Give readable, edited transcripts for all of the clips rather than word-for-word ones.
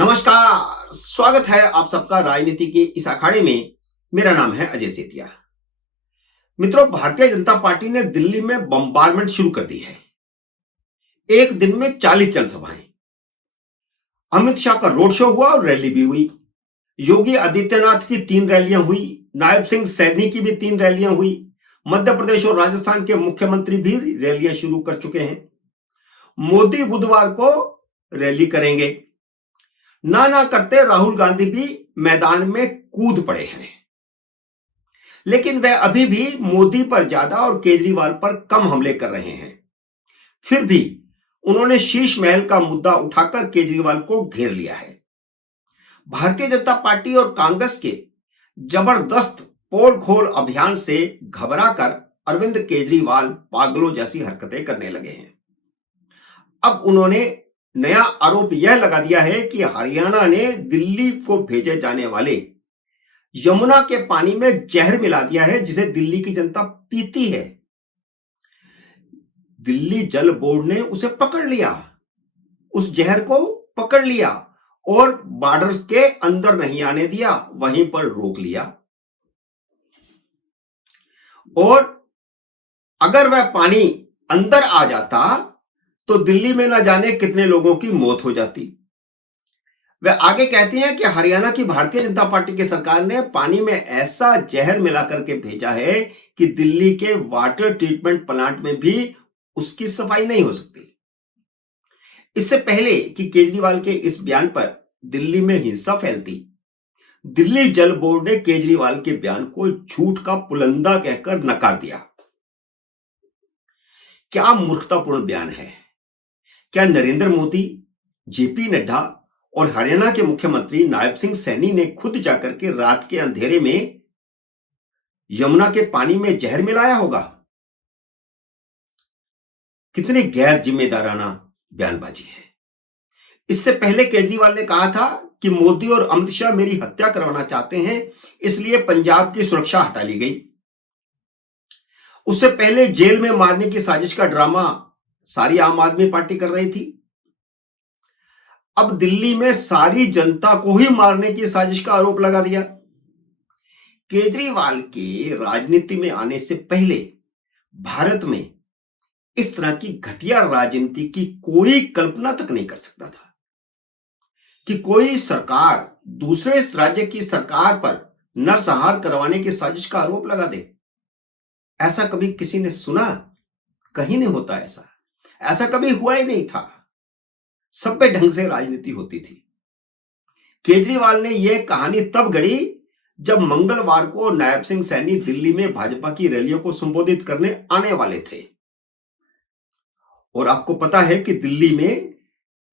नमस्कार, स्वागत है आप सबका राजनीति के इस अखाड़े में। मेरा नाम है अजय सेतिया। मित्रों, भारतीय जनता पार्टी ने दिल्ली में बम्बारमेंट शुरू कर दी है। एक दिन में 40 जनसभाएं, अमित शाह का रोड शो हुआ और रैली भी हुई। योगी आदित्यनाथ की 3 रैलियां हुई, नायब सिंह सैनी की भी 3 रैलियां हुई। मध्य प्रदेश और राजस्थान के मुख्यमंत्री भी रैलियां शुरू कर चुके हैं। मोदी बुधवार को रैली करेंगे। ना करते राहुल गांधी भी मैदान में कूद पड़े हैं, लेकिन वह अभी भी मोदी पर ज्यादा और केजरीवाल पर कम हमले कर रहे हैं। फिर भी उन्होंने शीश महल का मुद्दा उठाकर केजरीवाल को घेर लिया है। भारतीय जनता पार्टी और कांग्रेस के जबरदस्त पोल खोल अभियान से घबराकर अरविंद केजरीवाल पागलों जैसी हरकतें करने लगे हैं। अब उन्होंने नया आरोप यह लगा दिया है कि हरियाणा ने दिल्ली को भेजे जाने वाले यमुना के पानी में जहर मिला दिया है, जिसे दिल्ली की जनता पीती है। दिल्ली जल बोर्ड ने उसे पकड़ लिया, उस जहर को पकड़ लिया और बॉर्डर के अंदर नहीं आने दिया, वहीं पर रोक लिया। और अगर वह पानी अंदर आ जाता तो दिल्ली में न जाने कितने लोगों की मौत हो जाती। वे आगे कहते हैं कि हरियाणा की भारतीय जनता पार्टी की सरकार ने पानी में ऐसा जहर मिलाकर के भेजा है कि दिल्ली के वाटर ट्रीटमेंट प्लांट में भी उसकी सफाई नहीं हो सकती। इससे पहले कि केजरीवाल के इस बयान पर दिल्ली में हिंसा फैलती, दिल्ली जल बोर्ड ने केजरीवाल के बयान को झूठ का पुलंदा कहकर नकार दिया। क्या मूर्खतापूर्ण बयान है। क्या नरेंद्र मोदी, जेपी नड्डा और हरियाणा के मुख्यमंत्री नायब सिंह सैनी ने खुद जाकर के रात के अंधेरे में यमुना के पानी में जहर मिलाया होगा? कितनी गैर जिम्मेदाराना बयानबाजी है। इससे पहले केजरीवाल ने कहा था कि मोदी और अमित शाह मेरी हत्या करवाना चाहते हैं, इसलिए पंजाब की सुरक्षा हटा ली गई। उससे पहले जेल में मारने की साजिश का ड्रामा सारी आम आदमी पार्टी कर रही थी। अब दिल्ली में सारी जनता को ही मारने की साजिश का आरोप लगा दिया। केजरीवाल के राजनीति में आने से पहले भारत में इस तरह की घटिया राजनीति की कोई कल्पना तक नहीं कर सकता था कि कोई सरकार दूसरे राज्य की सरकार पर नरसंहार करवाने की साजिश का आरोप लगा दे। ऐसा कभी किसी ने सुना? कहीं नहीं होता ऐसा कभी हुआ ही नहीं था। सभ्य ढंग से राजनीति होती थी। केजरीवाल ने यह कहानी तब गढ़ी जब मंगलवार को नायब सिंह सैनी दिल्ली में भाजपा की रैलियों को संबोधित करने आने वाले थे। और आपको पता है कि दिल्ली में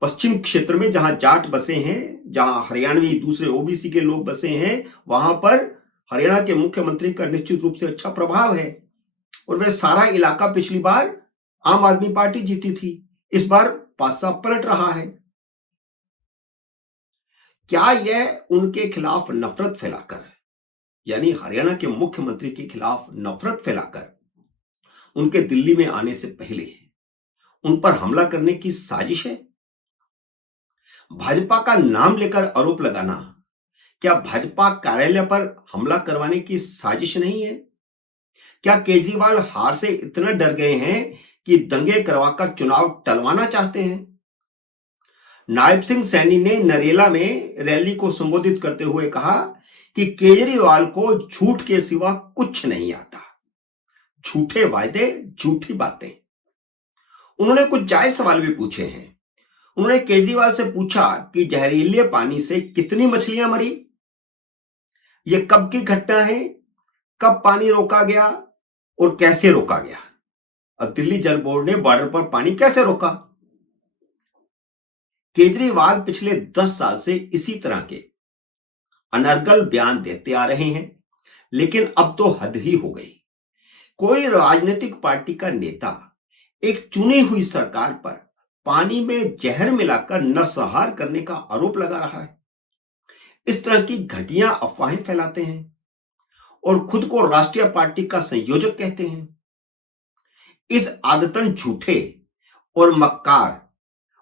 पश्चिम क्षेत्र में जहां जाट बसे हैं, जहां हरियाणवी दूसरे ओबीसी के लोग बसे हैं, वहां पर हरियाणा के मुख्यमंत्री का निश्चित रूप से अच्छा प्रभाव है। और वह सारा इलाका पिछली बार आम आदमी पार्टी जीती थी, इस बार पासा पलट रहा है। क्या यह उनके खिलाफ नफरत फैलाकर, यानी हरियाणा के मुख्यमंत्री के खिलाफ नफरत फैलाकर उनके दिल्ली में आने से पहले उन पर हमला करने की साजिश है? भाजपा का नाम लेकर आरोप लगाना क्या भाजपा कार्यालय पर हमला करवाने की साजिश नहीं है? क्या केजरीवाल हार से इतना डर गए हैं कि दंगे करवाकर चुनाव टलवाना चाहते हैं? नायब सिंह सैनी ने नरेला में रैली को संबोधित करते हुए कहा कि केजरीवाल को झूठ के सिवा कुछ नहीं आता। झूठे वायदे, झूठी बातें। उन्होंने कुछ जायज सवाल भी पूछे हैं। उन्होंने केजरीवाल से पूछा कि जहरीले पानी से कितनी मछलियां मरी, यह कब की घटना है, कब पानी रोका गया और कैसे रोका गया। अब दिल्ली जल बोर्ड ने बॉर्डर पर पानी कैसे रोका? केजरीवाल पिछले 10 साल से इसी तरह के अनर्गल बयान देते आ रहे हैं, लेकिन अब तो हद ही हो गई। कोई राजनीतिक पार्टी का नेता एक चुनी हुई सरकार पर पानी में जहर मिलाकर नरसंहार करने का आरोप लगा रहा है। इस तरह की घटिया अफवाहें फैलाते हैं और खुद को राष्ट्रीय पार्टी का संयोजक कहते हैं। इस आदतन झूठे और मक्कार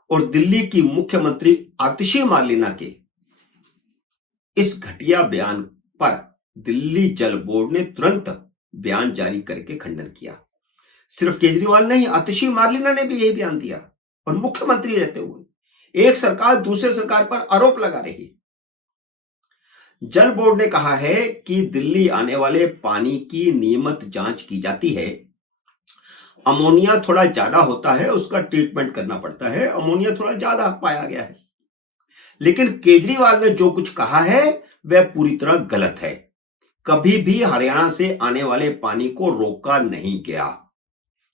और दिल्ली की मुख्यमंत्री आतिशी मार्लेना के इस घटिया बयान पर दिल्ली जल बोर्ड ने तुरंत बयान जारी करके खंडन किया। सिर्फ केजरीवाल नहीं, आतिशी मार्लेना ने भी यही बयान दिया। और मुख्यमंत्री रहते हुए एक सरकार दूसरे सरकार पर आरोप लगा रही है। जल बोर्ड ने कहा है कि दिल्ली आने वाले पानी की नियमित जांच की जाती है। अमोनिया थोड़ा ज्यादा होता है, उसका ट्रीटमेंट करना पड़ता है। अमोनिया थोड़ा ज्यादा पाया गया है, लेकिन केजरीवाल ने जो कुछ कहा है वह पूरी तरह गलत है। कभी भी हरियाणा से आने वाले पानी को रोका नहीं गया।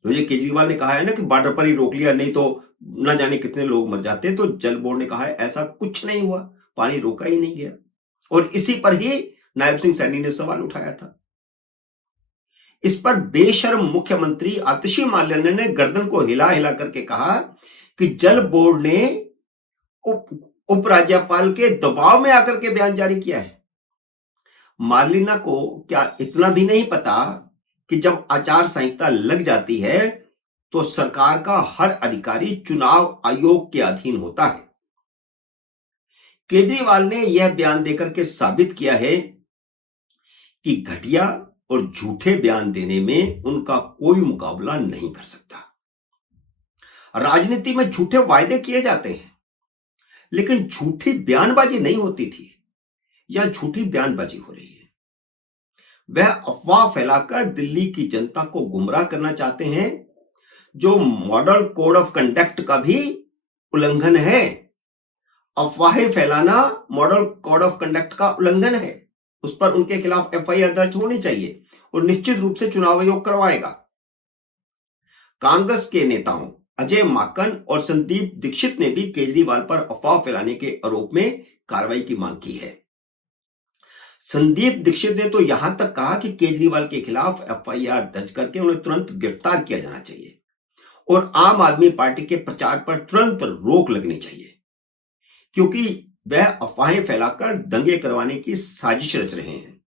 तो ये केजरीवाल ने कहा है ना कि बॉर्डर पर ही रोक लिया, नहीं तो न जाने कितने लोग मर जाते। तो जल बोर्ड ने कहा है ऐसा कुछ नहीं हुआ, पानी रोका ही नहीं गया। और इसी पर ही नायब सिंह सैनी ने सवाल उठाया था। इस पर बेशर्म मुख्यमंत्री आतिशी मार्लेना ने गर्दन को हिला हिला करके कहा कि जल बोर्ड ने उपराज्यपाल के दबाव में आकर के बयान जारी किया है। मार्लेना को क्या इतना भी नहीं पता कि जब आचार संहिता लग जाती है तो सरकार का हर अधिकारी चुनाव आयोग के अधीन होता है। केजरीवाल ने यह बयान देकर के साबित किया है कि घटिया और झूठे बयान देने में उनका कोई मुकाबला नहीं कर सकता। राजनीति में झूठे वायदे किए जाते हैं, लेकिन झूठी बयानबाजी नहीं होती थी। या झूठी बयानबाजी हो रही है। वह अफवाह फैलाकर दिल्ली की जनता को गुमराह करना चाहते हैं, जो मॉडल कोड ऑफ कंडक्ट का भी उल्लंघन है। अफवाहें फैलाना मॉडल कोड ऑफ कंडक्ट का उल्लंघन है। उस पर उनके खिलाफ एफआईआर दर्ज होनी चाहिए और निश्चित रूप से चुनाव आयोग करवाएगा। कांग्रेस के नेताओं अजय माकन और संदीप दीक्षित ने भी केजरीवाल पर अफवाह फैलाने के आरोप में कार्रवाई की मांग की है। संदीप दीक्षित ने तो यहां तक कहा कि केजरीवाल के खिलाफ एफआईआर दर्ज करके उन्हें तुरंत गिरफ्तार किया जाना चाहिए और आम आदमी पार्टी के प्रचार पर तुरंत रोक लगनी चाहिए, क्योंकि वह अफवाहें फैलाकर दंगे करवाने की साजिश रच रहे हैं।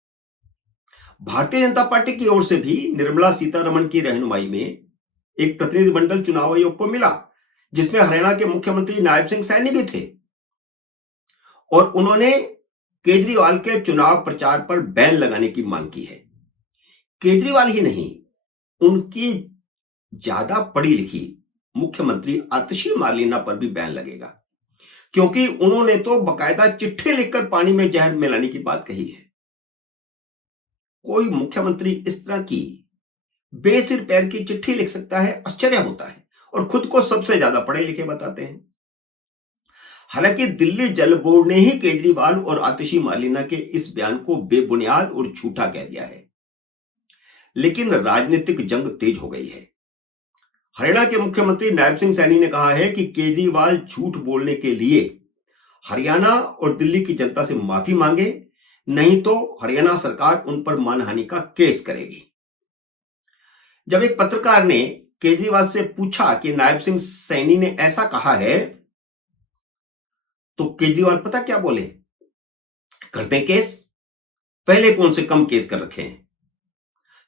भारतीय जनता पार्टी की ओर से भी निर्मला सीतारमण की रहनुमाई में एक प्रतिनिधिमंडल चुनाव आयोग को मिला, जिसमें हरियाणा के मुख्यमंत्री नायब सिंह सैनी भी थे। और उन्होंने केजरीवाल के चुनाव प्रचार पर बैन लगाने की मांग की है। केजरीवाल ही नहीं, उनकी ज्यादा पढ़ी लिखी मुख्यमंत्री आतिशी मार्लेना पर भी बैन लगेगा, क्योंकि उन्होंने तो बकायदा चिट्ठी लिखकर पानी में जहर मिलाने की बात कही है। कोई मुख्यमंत्री इस तरह की बेसिर पैर की चिट्ठी लिख सकता है, आश्चर्य होता है। और खुद को सबसे ज्यादा पढ़े लिखे बताते हैं। हालांकि दिल्ली जल बोर्ड ने ही केजरीवाल और आतिशी मार्लेना के इस बयान को बेबुनियाद और झूठा कह दिया है, लेकिन राजनीतिक जंग तेज हो गई है। हरियाणा के मुख्यमंत्री नायब सिंह सैनी ने कहा है कि केजरीवाल झूठ बोलने के लिए हरियाणा और दिल्ली की जनता से माफी मांगे, नहीं तो हरियाणा सरकार उन पर मानहानि का केस करेगी। जब एक पत्रकार ने केजरीवाल से पूछा कि नायब सिंह सैनी ने ऐसा कहा है, तो केजरीवाल पता क्या बोले? करते हैं केस। पहले कौन से कम केस कर रखे हैं,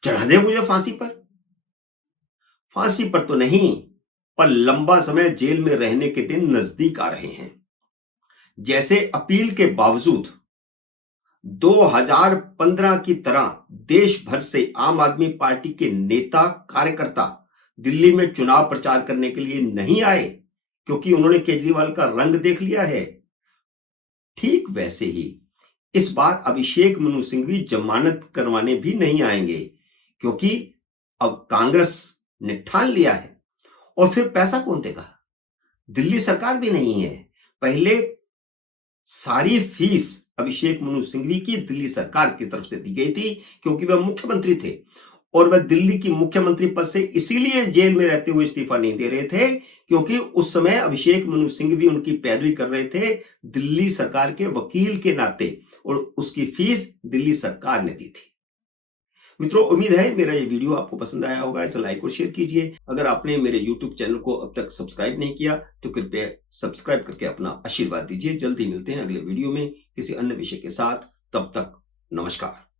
चढ़ा दे मुझे फांसी पर। फांसी पर तो नहीं, पर लंबा समय जेल में रहने के दिन नजदीक आ रहे हैं। जैसे अपील के बावजूद 2015 की तरह देश भर से आम आदमी पार्टी के नेता कार्यकर्ता दिल्ली में चुनाव प्रचार करने के लिए नहीं आए, क्योंकि उन्होंने केजरीवाल का रंग देख लिया है। ठीक वैसे ही इस बार अभिषेक मनु सिंघवी जमानत करवाने भी नहीं आएंगे, क्योंकि अब कांग्रेस ने ठान लिया है। और फिर पैसा कौन देगा? दिल्ली सरकार भी नहीं है। पहले सारी फीस अभिषेक मनु सिंघवी की दिल्ली सरकार की तरफ से दी गई थी, क्योंकि वह मुख्यमंत्री थे और वह दिल्ली की मुख्यमंत्री पद से इसीलिए जेल में रहते हुए इस्तीफा नहीं दे रहे थे, क्योंकि उस समय अभिषेक मनु सिंघवी उनकी पैरवी कर रहे थे दिल्ली सरकार के वकील के नाते, और उसकी फीस दिल्ली सरकार ने दी थी। मित्रों, उम्मीद है मेरा ये वीडियो आपको पसंद आया होगा। इसे लाइक और शेयर कीजिए। अगर आपने मेरे YouTube चैनल को अब तक सब्सक्राइब नहीं किया तो कृपया सब्सक्राइब करके अपना आशीर्वाद दीजिए। जल्दी मिलते हैं अगले वीडियो में किसी अन्य विषय के साथ। तब तक नमस्कार।